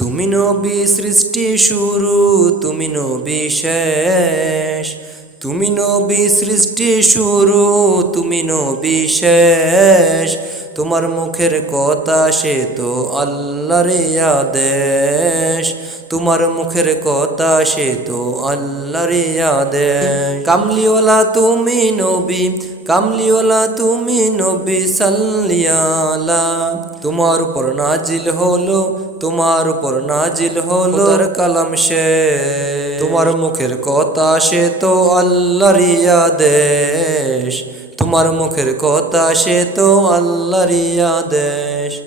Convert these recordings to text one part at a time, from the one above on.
তুমি নবী সৃষ্টি শুরু, তুমি নবী শেষ। তুমি নবী সৃষ্টি শুরু, তুমি নবী শেষ। তোমার মুখের কথা সে তো আল্লাহর আদেশ। তোমার মুখের কথা সে তো আল্লাহর আদেশ। কামলিওয়ালা তুমি নবী, কামলিওয়ালা তুমি নবী সাল্লিয়ালা তোমার উপর নাজিল হলো তোমার উপর নাজিল হলো তার কালাম সে। তোমার মুখের কথা সে তো আল্লাহর আদেশ। তোমার মুখের কথা সে তো আল্লাহর আদেশ।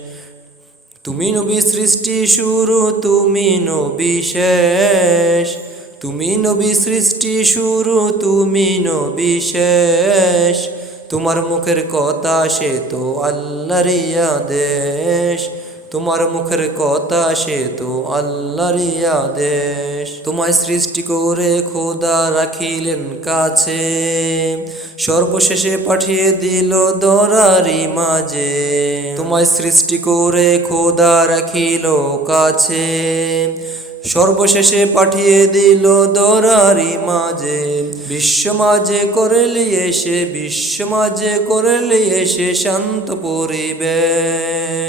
তুমি নবী সৃষ্টি শুরু তুমি নবী শেষ। তুমি নবী সৃষ্টি শুরু তুমি নবী শেষ। তোমার মুখের কথা সে তো আল্লাহর আদেশ। তোমার মুখের কথা সে তো আল্লাহর আদেশ। তোমায় সৃষ্টি করে খোদা রাখিলেন কাছে। সর্বশেষে পাঠিয়ে দিল দরারি মাঝে। তোমায় সৃষ্টি করে খোদা রাখিল কাছে। সর্বশেষে পাঠিয়ে দিল দরারি মাঝে। বিশ্ব মাঝে করলি এসে, বিশ্ব মাঝে করলি এসে শান্ত পরিবেশ।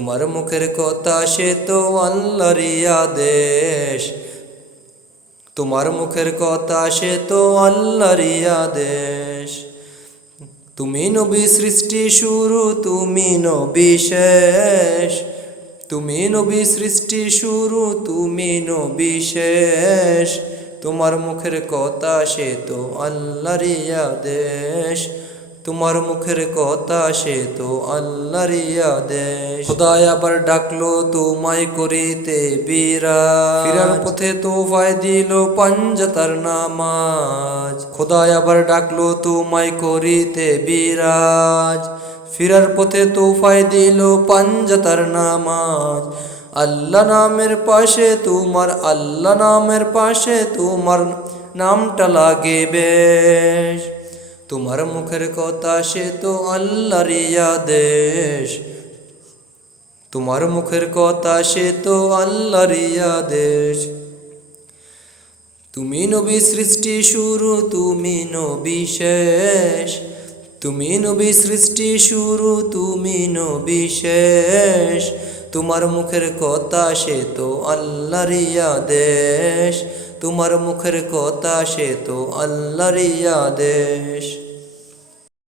তোমার মুখের কথা সে তো আল্লাহর আদেশ। তোমার মুখের কথা সে তো আল্লাহর আদেশ। তুমি নবী সৃষ্টি শুরু, তুমি নবী শেষ। তুমি নবী সৃষ্টি শুরু, তুমি নবী শেষ। তোমার মুখের কথা সে তো আল্লাহর আদেশ। তোমার মুখের কথা সে তো আল্লাহর আদেশ। খোদায় আবার ডাকলো তোমায় করিতে বীরা ফিরার পথে তোফায় দিল পাঞ্জাতার নামাজ। খোদায় আবার ডাকলো তোমায় করিতে বিরাজ। ফিরার পথে তোফায় দিল পাঞ্জাতার নামাজ। আল্লাহ নামের পাশে তোমার আল্লাহ নামের পাশে তোমার নামটা লাগে বেশ। তোমার মুখের কথা সে তো আল্লাহর আদেশ। তোমার মুখের কথা সে তো আল্লাহর আদেশ। তুমি নবী সৃষ্টি শুরু, তুমি নবী শেষ। তুমি নবী সৃষ্টি শুরু, তুমি নবী শেষ। তোমার মুখের কথা সে তো আল্লাহর আদেশ। তোমার মুখের কথা সে তো আল্লাহর আদেশ।